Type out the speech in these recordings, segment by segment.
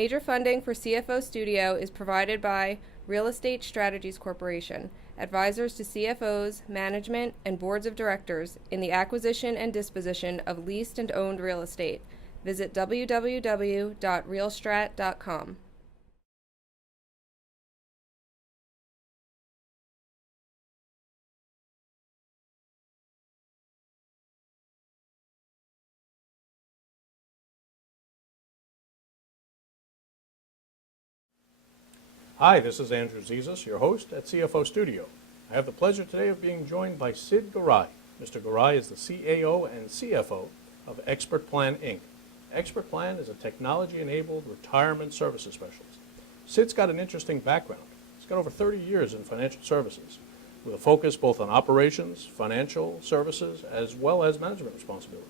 Major funding for CFO Studio is provided by Real Estate Strategies Corporation, advisors to CFOs, management, and boards of directors in the acquisition and disposition of leased and owned real estate. Visit www.realstrat.com. Hi, this is Andrew Zizas, your host at CFO Studio. I have the pleasure today of being joined by Sid Garai. Mr. Garai is the CAO and CFO of ExpertPlan, Inc. ExpertPlan is a technology-enabled retirement services specialist. Sid's got an interesting background. He's got over 30 years in financial services, with a focus both on operations, financial services, as well as management responsibilities.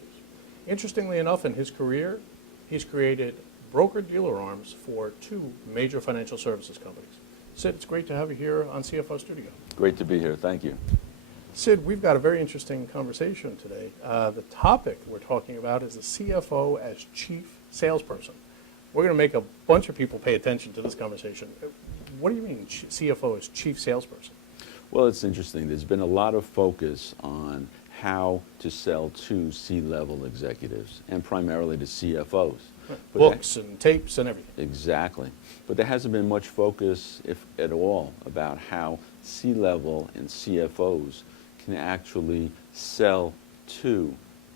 Interestingly enough, in his career, he's created broker-dealer arms for two major financial services companies. Sid, it's great to have you here on CFO Studio. Great to be here. Thank you. Sid, we've got a very interesting conversation today. The topic we're talking about is the CFO as chief salesperson. We're going to make a bunch of people pay attention to this conversation. What do you mean CFO as chief salesperson? Well, it's interesting. There's been a lot of focus on how to sell to C-level executives and primarily to CFOs. Books and tapes and everything. Exactly. But there hasn't been much focus, if at all, about how C-level and CFOs can actually sell to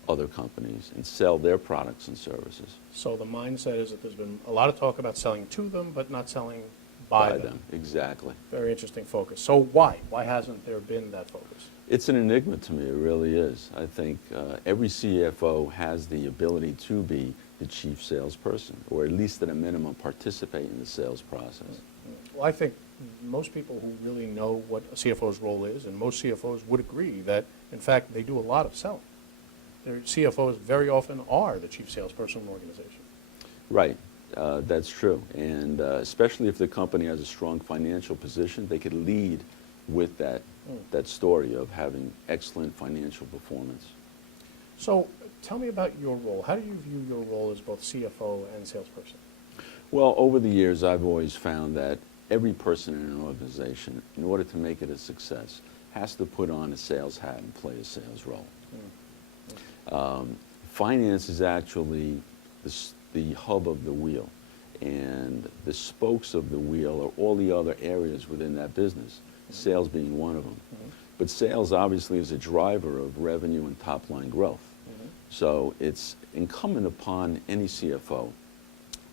other companies and sell their products and services. So the mindset is that there's been a lot of talk about selling to them, but not selling by them. Exactly. Very interesting focus. So why? Why hasn't there been that focus? It's an enigma to me. It really is. I think every CFO has the ability to be the chief salesperson, or at least at a minimum participate in the sales process. Well, I think most people who really know what a CFO's role is, and most CFOs would agree that, in fact, they do a lot of selling. Their CFOs very often are the chief salesperson of an organization. Right. That's true. And especially if the company has a strong financial position, they could lead with that story of having excellent financial performance. So tell me about your role. How do you view your role as both CFO and salesperson? Well, over the years, I've always found that every person in an organization, in order to make it a success, has to put on a sales hat and play a sales role. Finance is actually the hub of the wheel, and the spokes of the wheel are all the other areas within that business, sales being one of them. But sales obviously is a driver of revenue and top-line growth. So it's incumbent upon any CFO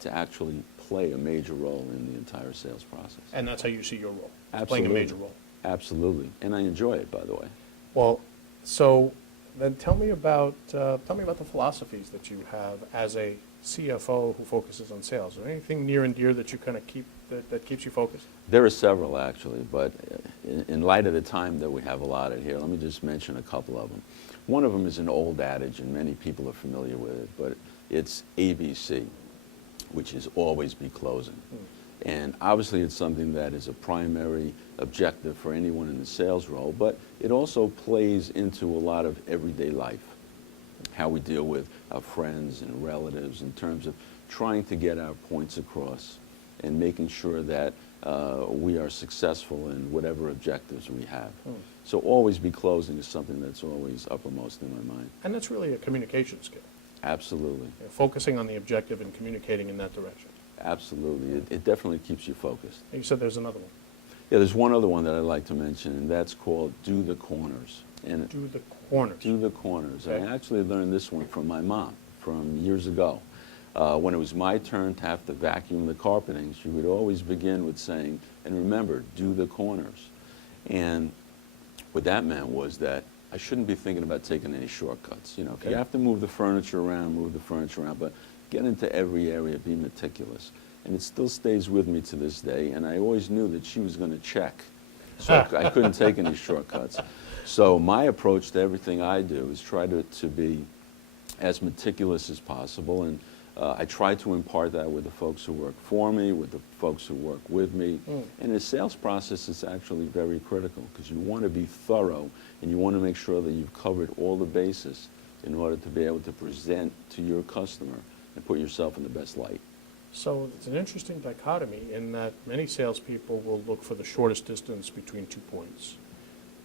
to actually play a major role in the entire sales process. And that's how you see your role, Absolutely. playing a major role. Absolutely, and I enjoy it, by the way. Well, so then tell me about the philosophies that you have as a CFO who focuses on sales. Is there anything near and dear that you kind of keep that keeps you focused? There are several, actually, but in light of the time that we have allotted here, let me just mention a couple of them. One of them is an old adage, and many people are familiar with it, but it's ABC, which is always be closing. And obviously it's something that is a primary objective for anyone in the sales role, but it also plays into a lot of everyday life, how we deal with our friends and relatives in terms of trying to get our points across and making sure that we are successful in whatever objectives we have. So always be closing is something that's always uppermost in my mind. And that's really a communication skill. Absolutely. Focusing on the objective and communicating in that direction. Absolutely. It definitely keeps you focused. And you said there's another one. Yeah, there's one other one that I'd like to mention, and that's called do the corners. And do the corners. Do the corners. Okay. I actually learned this one from my mom from years ago. When it was my turn to have to vacuum the carpeting, she would always begin with saying, and remember, do the corners. And what that meant was that I shouldn't be thinking about taking any shortcuts. You know, if you have to move the furniture around, move the furniture around, but get into every area, be meticulous. And it still stays with me to this day, and I always knew that she was going to check. So I couldn't take any shortcuts. So my approach to everything I do is try to be as meticulous as possible, and I try to impart that with the folks who work for me, with the folks who work with me. And the sales process is actually very critical because you want to be thorough and you want to make sure that you've covered all the bases in order to be able to present to your customer and put yourself in the best light. So it's an interesting dichotomy in that many salespeople will look for the shortest distance between 2 points.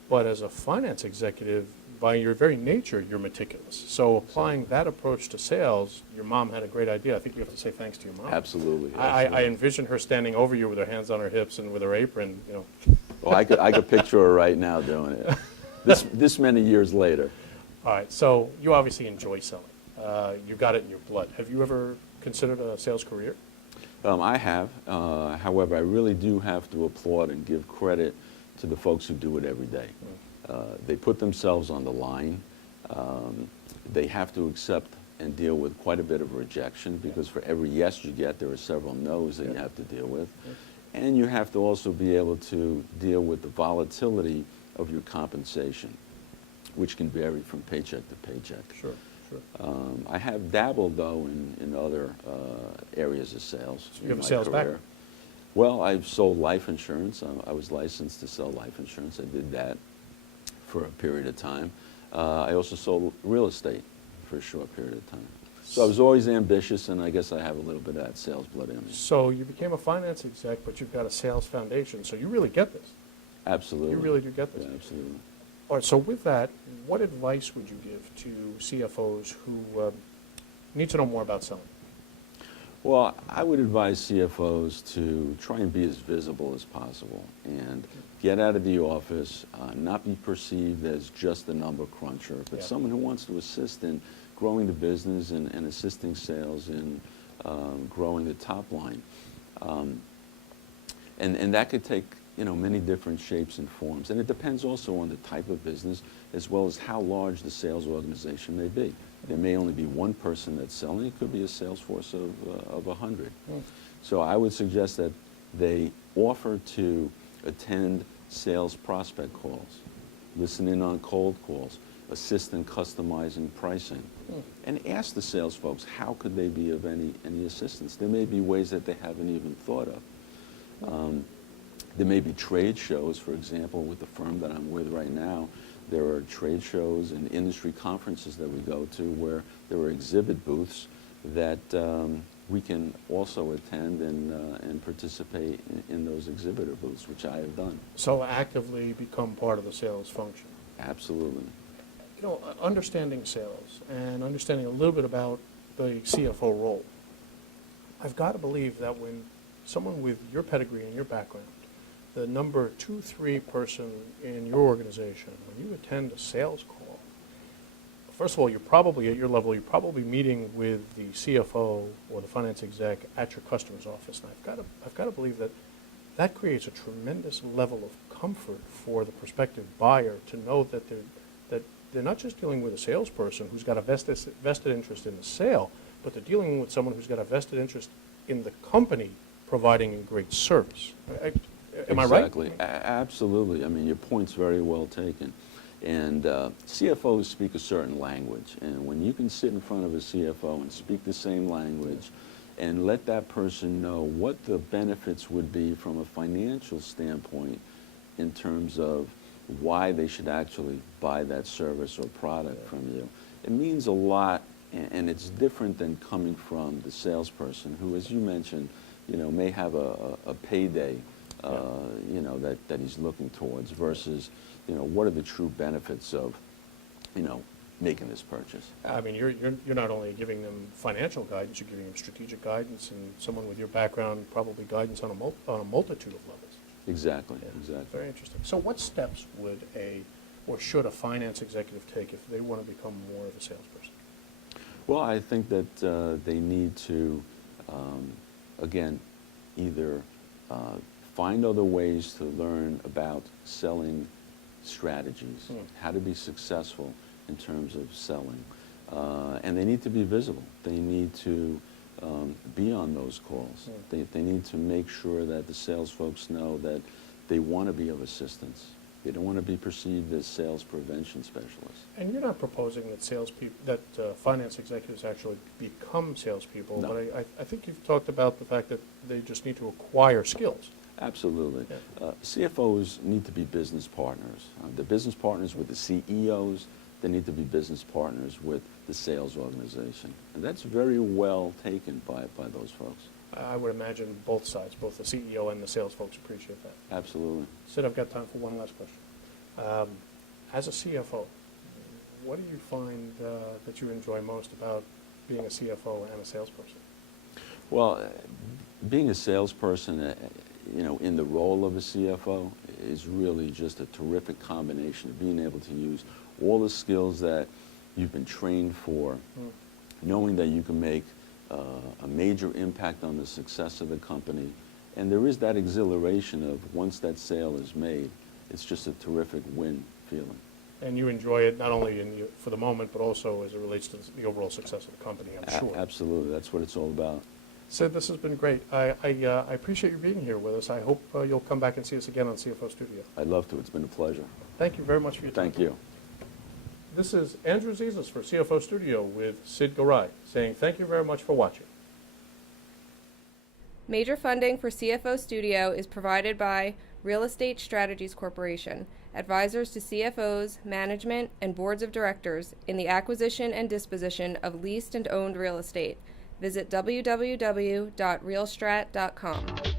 But as a finance executive, by your very nature, you're meticulous. So applying that approach to sales, your mom had a great idea. I think you have to say thanks to your mom. Absolutely. I envision her standing over you with her hands on her hips and with her apron, you know. Well, I could picture her right now doing it. This many years later. All right, so you obviously enjoy selling. You got it in your blood. Have you ever considered a sales career? I have. However, I really do have to applaud and give credit to the folks who do it every day. They put themselves on the line. They have to accept and deal with quite a bit of rejection, because for every yes you get, there are several no's that you have to deal with. And you have to also be able to deal with the volatility of your compensation, which can vary from paycheck to paycheck. Sure, sure. I have dabbled, though, in other areas of sales. So you have a sales background? Well, I've sold life insurance. I was licensed to sell life insurance. I did that for a period of time. I also sold real estate for a short period of time. So I was always ambitious, and I guess I have a little bit of that sales blood in me. So you became a finance exec, but you've got a sales foundation, so you really get this. Absolutely. You really do get this. Yeah, absolutely. All right, so with that, what advice would you give to CFOs who need to know more about selling? Well, I would advise CFOs to try and be as visible as possible and get out of the office, not be perceived as just a number cruncher, but someone who wants to assist in growing the business and assisting sales in growing the top line. And that could take, many different shapes and forms. And it depends also on the type of business, as well as how large the sales organization may be. There may only be one person that's selling. It could be a sales force of 100. So I would suggest that they offer to attend sales prospect calls, listen in on cold calls, assist in customizing pricing, and ask the sales folks how could they be of any assistance. There may be ways that they haven't even thought of. There may be trade shows, for example, with the firm that I'm with right now. There are trade shows and industry conferences that we go to where there are exhibit booths that we can also attend and participate in those exhibitor booths, which I have done. So actively become part of the sales function. Absolutely. Understanding sales and understanding a little bit about the CFO role, I've got to believe that when someone with your pedigree and your background, the number 2, 3 person in your organization, when you attend a sales call, first of all, you're probably, at your level, you're probably meeting with the CFO or the finance exec at your customer's office. And I've got to believe that that creates a tremendous level of comfort for the prospective buyer to know that they're not just dealing with a salesperson who's got a vested interest in the sale, but they're dealing with someone who's got a vested interest in the company providing a great service. Am I right? Exactly. Absolutely. I mean, your point's very well taken. And CFOs speak a certain language. And when you can sit in front of a CFO and speak the same language and let that person know what the benefits would be from a financial standpoint in terms of why they should actually buy that service or product from you, it means a lot. And it's different than coming from the salesperson who, as you mentioned, may have a payday that he's looking towards versus, what are the true benefits of, making this purchase. I mean, you're not only giving them financial guidance, you're giving them strategic guidance, and someone with your background, probably guidance on a multitude of levels. Exactly, Yeah, exactly. Very interesting. So what steps would or should a finance executive take if they want to become more of a salesperson? Well, I think that they need to, again, either find other ways to learn about selling strategies, how to be successful in terms of selling. And they need to be visible. They need to be on those calls. They need to make sure that the sales folks know that they want to be of assistance. They don't want to be perceived as sales prevention specialists. And you're not proposing that finance executives actually become salespeople, No. but I think you've talked about the fact that they just need to acquire skills. Absolutely. Yeah. CFOs need to be business partners. They're business partners with the CEOs. They need to be business partners with the sales organization. And that's very well taken by those folks. I would imagine both sides, both the CEO and the sales folks appreciate that. Absolutely. Sid, I've got time for one last question. As a CFO, what do you find that you enjoy most about being a CFO and a salesperson? Well, being a salesperson, in the role of a CFO is really just a terrific combination of being able to use all the skills that you've been trained for, knowing that you can make a major impact on the success of the company. And there is that exhilaration of once that sale is made, it's just a terrific win feeling. And you enjoy it not only for the moment, but also as it relates to the overall success of the company, I'm sure. Absolutely. That's what it's all about. Sid, this has been great. I appreciate you being here with us. I hope you'll come back and see us again on CFO Studio. I'd love to. It's been a pleasure. Thank you very much for your time. Thank you. This is Andrew Zizas for CFO Studio with Sid Garai, saying thank you very much for watching. Major funding for CFO Studio is provided by Real Estate Strategies Corporation, advisors to CFOs, management, and boards of directors in the acquisition and disposition of leased and owned real estate. Visit www.realstrat.com.